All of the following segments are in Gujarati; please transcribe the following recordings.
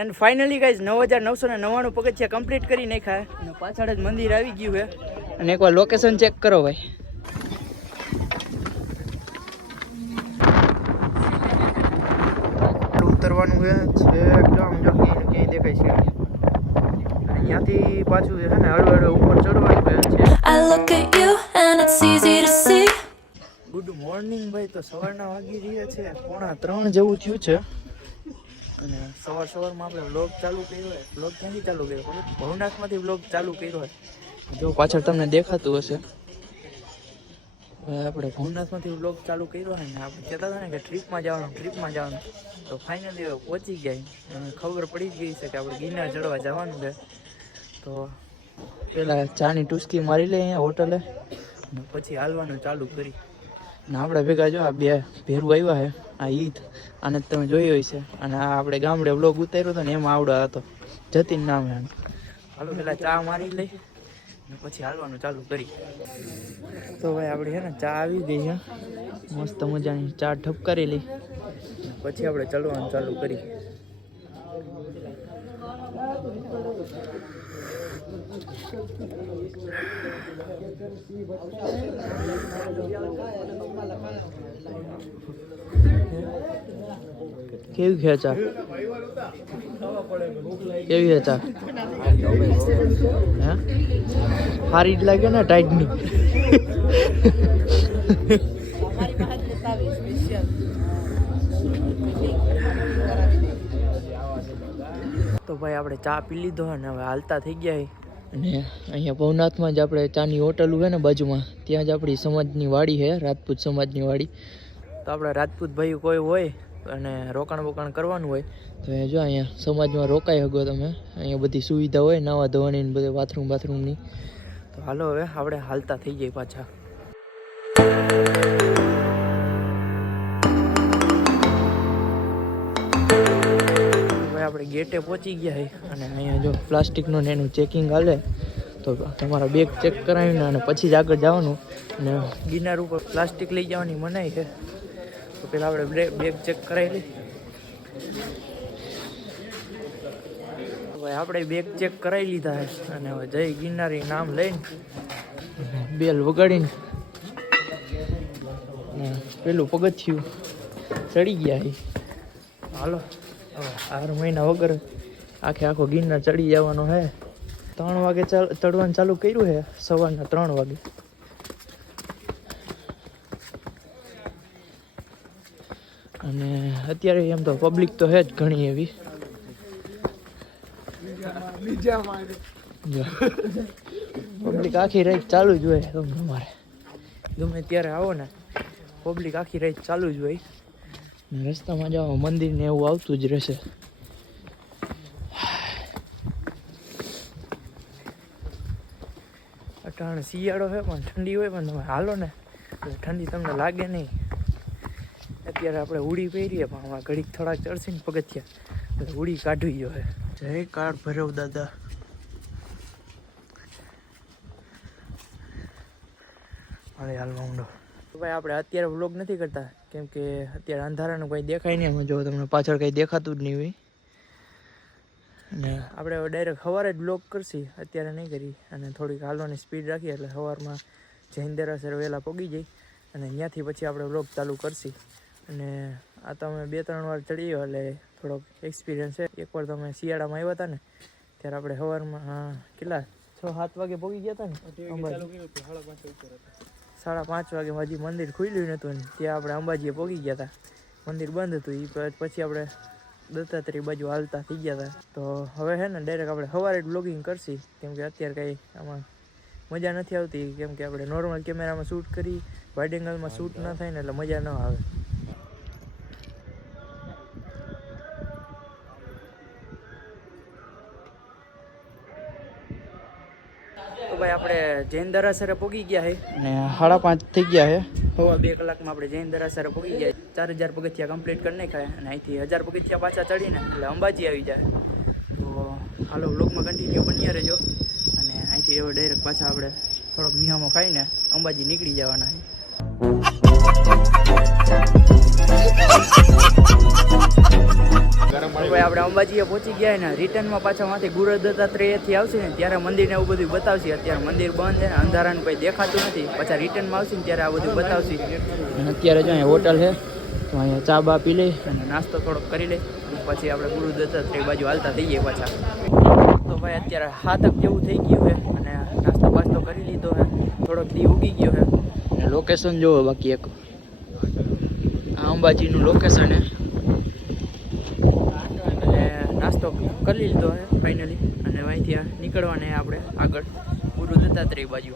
એન્ડ ફાઇનલી ગાઈઝ 9999 પગથિયા કમ્પ્લીટ કરી નાખ્યા અને પાછળ જ મંદિર આવી ગયું છે. અને એકવાર લોકેશન ચેક કરો ભાઈ. ઉતરવાનું છે એકદમ જો ક્યાંય દેખાય છે અને અહીંયાથી પાછું છે ને હળવે ઉપર ચડવાનું છે. ગુડ મોર્નિંગ ભાઈ. તો સવારના વાગી રહ્યા છે 2:45 જેવું થયું છે અને સવારમાં આપણે વ્લોગ ચાલુ કર્યો હોય. વ્લોગ ક્યાંથી ચાલુ કર્યો? ભવનાથમાંથી વ્લોગ ચાલુ કર્યો હોય. જો પાછળ તમને દેખાતું હશે આપણે ભવનાથમાંથી વ્લોગ ચાલુ કર્યો હોય ને આપણે કહેતા હતા ને કે ટ્રીપમાં જવાનું. તો ફાઇનલી પહોંચી ગયા અને ખબર પડી જ ગઈ છે કે આપણે ગિરનાર ચડવા જવાનું છે. તો પહેલાં ચાની ટુસ્કી મારી લઈએ અહીંયા હોટલે અને પછી હાલવાનું ચાલુ કરી. ને આપણે ભેગા જો આ 2 ભેરું આવ્યા છે. આ ઈદ આને તમે જોઈ હોય છે. અને આ આપણે ગામડે વ્લોગ ઉતાર્યો હતો ને એમાં આવડા હતો જતીન નામ છે. હાલો પેલા ચા મારી લઈ ને પછી હાલવાનું ચાલુ કરી. તો ભાઈ આપણે છે ને ચા આવી ગઈ છે. મસ્ત મજાની ચા ઠપકારી લઈ પછી આપણે ચડવાનું ચાલુ કરી. કેવી છે ચા? કેવી છે ચા? હે સારી જ લાગે ને ટાઈટની? તો ભાઈ આપણે ચા પી લીધો અને હવે હાલતા થઈ ગયા. અને અહીંયા ભવનાથમાં જ આપણે ચાની હોટલ હોય ને બાજુમાં ત્યાં જ આપણી સમાજની વાડી છે, રાજપૂત સમાજની વાડી. તો આપણે રાજપૂત ભાઈ કોઈ હોય અને રોકાણ કરવાનું હોય તો એ જો અહીંયા સમાજમાં રોકાઈ શકો તમે. અહીંયા બધી સુવિધા હોય નાવા ધોવાની ને બધે બાથરૂમની. તો હાલો હવે આપણે હાલતા થઈ જઈએ પાછા. આપણે ગેટે પહોંચી ગયા છે અને અહીંયા જો પ્લાસ્ટિકનું ને એનું ચેકિંગ હાલે. તો તમારા બેગ ચેક કરાવીને અને પછી જ આગળ જવાનું. અને ગિરનાર ઉપર પ્લાસ્ટિક લઈ જવાની મનાઈ છે. તો પહેલાં આપણે બેગ ચેક કરાવી લઈએ. હવે આપણે બેગ ચેક કરાવી લીધા છે અને હવે જય ગિરનારી નામ લઈને બેલ વગાડીને પેલું પગથિયું ચડી ગયા છે. હાલો હવે 8 મહિના વગર આખો ગિરનાર ચડી જવાનો છે. 3 વાગે ચડવાનું ચાલુ કર્યું છે, સવારના 3 વાગે. અને અત્યારે એમ તો પબ્લિક તો છે જ ઘણી એવી. પબ્લિક આખી રાત ચાલુ જ હોય. તમારે ગમે ત્યારે આવો ને પબ્લિક આખી રાત ચાલુ જ હોય. રસ્તામાં જાઓ મંદિર ને એવું આવતું જ રહેશે. અટાણે શિયાળો હોય પણ ઠંડી હોય પણ તમે હાલો ને એટલે ઠંડી તમને લાગે નહીં. અત્યારે આપણે ઉડી પહેરીએ પણ આમાં ઘડીક થોડાક ચડશે ને પગથિયા એટલે ઉડી કાઢવી ગયો છે. જય કાળ ભૈરવ દાદા. અરે હાલ માંડો ભાઈ. આપણે અત્યારે વ્લોગ નથી કરતા કેમ કે અત્યારે અંધારાનું કંઈ દેખાય નહીં. અમે જો તમને પાછળ કંઈ દેખાતું જ નહીં હોય. અને આપણે હવે ડાયરેક્ટ સવારે જ વ્લોગ કરશી, અત્યારે નહીં કરી. અને થોડીક હાલવાની સ્પીડ રાખીએ એટલે સવારમાં જૈન દેરાસર વહેલા પહોંચી જઈ અને ત્યાંથી પછી આપણે વ્લોગ ચાલુ કરશી. અને આ તો અમે 2-3 વાર ચડી ગયો એટલે થોડોક એક્સપિરિયન્સ છે. એકવાર તો અમે શિયાળામાં આવ્યા હતા ને ત્યારે આપણે સવારમાં કેટલા 6-7 વાગે પહોંચી ગયા હતા ને. 5:30 વાગે હજી મંદિર ખુલ્યું નહોતું ને ત્યાં આપણે અંબાજીએ પહોંચી ગયા હતા. મંદિર બંધ હતું. એ પછી આપણે દત્તાત્રેય બાજુ હાલતા થઈ ગયા હતા. તો હવે છે ને ડાયરેક્ટ આપણે સવારે જ બ્લોગિંગ કરશી કેમ કે અત્યારે કંઈ આમાં મજા નથી આવતી. કેમ કે આપણે નોર્મલ કેમેરામાં શૂટ કરી વાઇડ એંગલમાં શૂટ ન થાય ને એટલે મજા ન આવે. તો ભાઈ આપણે જૈન દેરાસરે પહોંચી ગયા છે અને 5:30 થઈ ગયા છે. 2 કલાકમાં આપણે જૈન દેરાસરે પહોંચી ગયા. 4000 પગથિયા કમ્પ્લીટ કરી નાખ્યા અને અહીંથી 1000 પગથિયા પાછા ચડીને એટલે અંબાજી આવી જાય. તો હાલો વ્લોગમાં કન્ટિન્યુ બન્યા રહેજો. અને અહીંથી હવે ડાયરેક્ટ પાછા આપણે થોડોક વિહામો ખાઈને અંબાજી નીકળી જવાના છે. ભાઈ આપણે અંબાજીએ પહોંચી ગયા ને રિટર્નમાં પાછા માંથી ગુરુ દત્તાત્રેયથી આવશે ને ત્યારે મંદિરને એવું બધું બતાવશે. અત્યારે મંદિર બંધ છે ને અંધારાનું કંઈ દેખાતું નથી. પાછા રિટર્નમાં આવશે ને ત્યારે આ બધું બતાવશે. અને અત્યારે જો અહીંયા હોટલ છે તો અહીંયા ચા બા પી લઈ અને નાસ્તો થોડોક કરી લઈ પછી આપણે ગુરુ દત્તાત્રેય બાજુ હાલતા થઈ જઈએ પાછા. તો ભાઈ અત્યારે 7 જેવું થઈ ગયું છે અને નાસ્તો બાસ્તો કરી લીધો છે. થોડોક દી ઉગી ગયો છે અને લોકેશન જોવો બાકી એક આ અંબાજીનું લોકેશન છે. નાસ્તો કરી લીધો છે ફાઇનલી અને અહીંથી નીકળવાને આપણે આગળ ગુરુ દત્તાત્રેય બાજુ.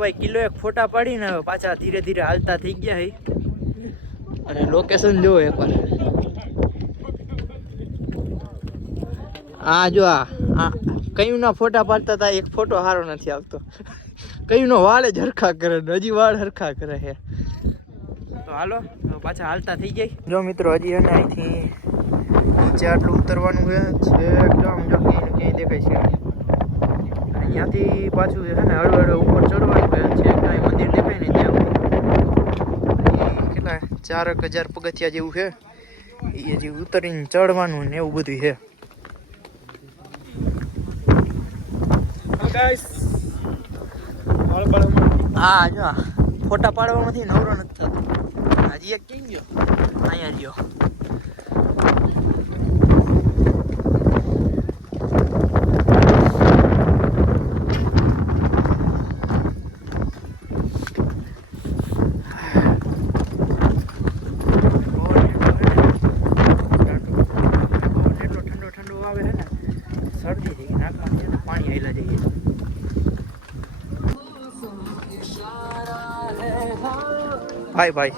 ભાઈ કિલો એક ફોટા પાડીને હવે પાછા ધીરે ધીરે હાલતા થઈ ગયા છે અને લોકેશન જોવો એકવાર. આ જો આ કયું ના ફોટા પાડતા હતા એક ફોટો સારો નથી આવતો. કયું નો વાળ જ હરખા કરે હજી વાળ હરખા કરે છે. તો હાલો પાછા હાલતા થઈ જાય. જો મિત્રો હજી એને અહીંથી નીચે આટલું ઉતરવાનું છે એકદમ જો ક્યાંય દેખાય છે. ત્યાંથી પાછું છે ને હળવે ઉપર ચડવાનું છે કાંઈ મંદિર દેખાય ને ત્યાં કેટલા 4000 પગથિયા જેવું છે એ હજી ઉતરીને ચડવાનું ને એવું બધું છે. હા જો ફોટા પાડવામાંથી નવરો નથી થતો. હજી એક કેમ ગયો અહીંયા રહ્યો. ભાઈ ભાઈ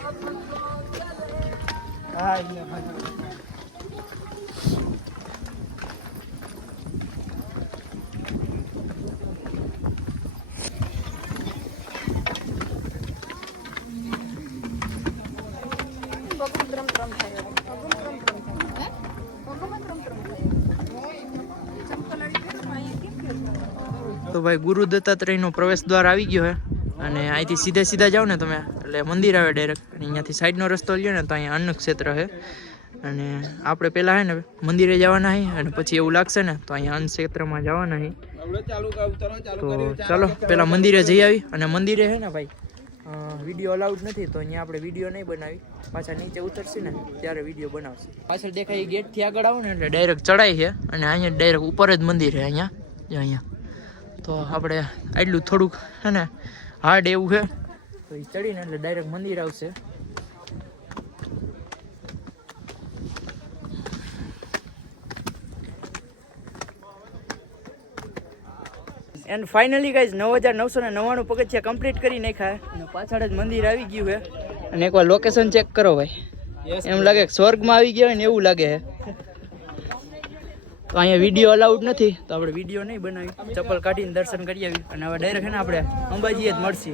તો ભાઈ ગુરુ દત્તાત્રેયનો પ્રવેશ દ્વાર આવી ગયો છે અને અહીંથી સીધા જાઓ ને તમે એટલે મંદિર આવે ડાયરેક્ટ. અને અહીંયાથી સાઈડનો રસ્તો લ્યો ને તો અહીંયા અન્ન ક્ષેત્ર છે અને આપણે પહેલાં છે ને મંદિરે જવાના છે અને પછી એવું લાગશે ને તો અહીંયા અન્ન ક્ષેત્રમાં જવાના છે. તો ચાલો પહેલાં મંદિરે જઈ આવી. અને મંદિરે છે ને ભાઈ વિડીયો અલાઉડ નથી તો અહીંયા આપણે વિડીયો નહીં બનાવી. પાછા નીચે ઉતરશે ને ત્યારે વિડીયો બનાવશે. પાછળ દેખાય ગેટથી આગળ આવો ને એટલે ડાયરેક્ટ ચડાય છે અને અહીંયા ડાયરેક્ટ ઉપર જ મંદિર છે અહીંયા. તો આપણે આટલું થોડુંક છે ને હાર્ડ એવું છે તો એ ચડીને એટલે ડાયરેક્ટ મંદિર આવશે. એન્ડ ફાઇનલી ગાઈઝ 9999 પગથિયા કમ્પ્લીટ કરી નાખ્યા અને પાછળ જ મંદિર આવી ગયું છે. અને એકવાર લોકેશન ચેક કરો ભાઈ, એમ લાગે કે સ્વર્ગમાં આવી ગયા હોય ને એવું લાગે છે. તો અહીંયા વિડીયો અલાઉડ નથી તો આપણે વિડીયો નહીં બનાવી, ચપ્પલ કાઢીને દર્શન કરી આવી અને હવે ડાયરેક્ટ છે ને આપણે અંબાજીએ જ મળશે.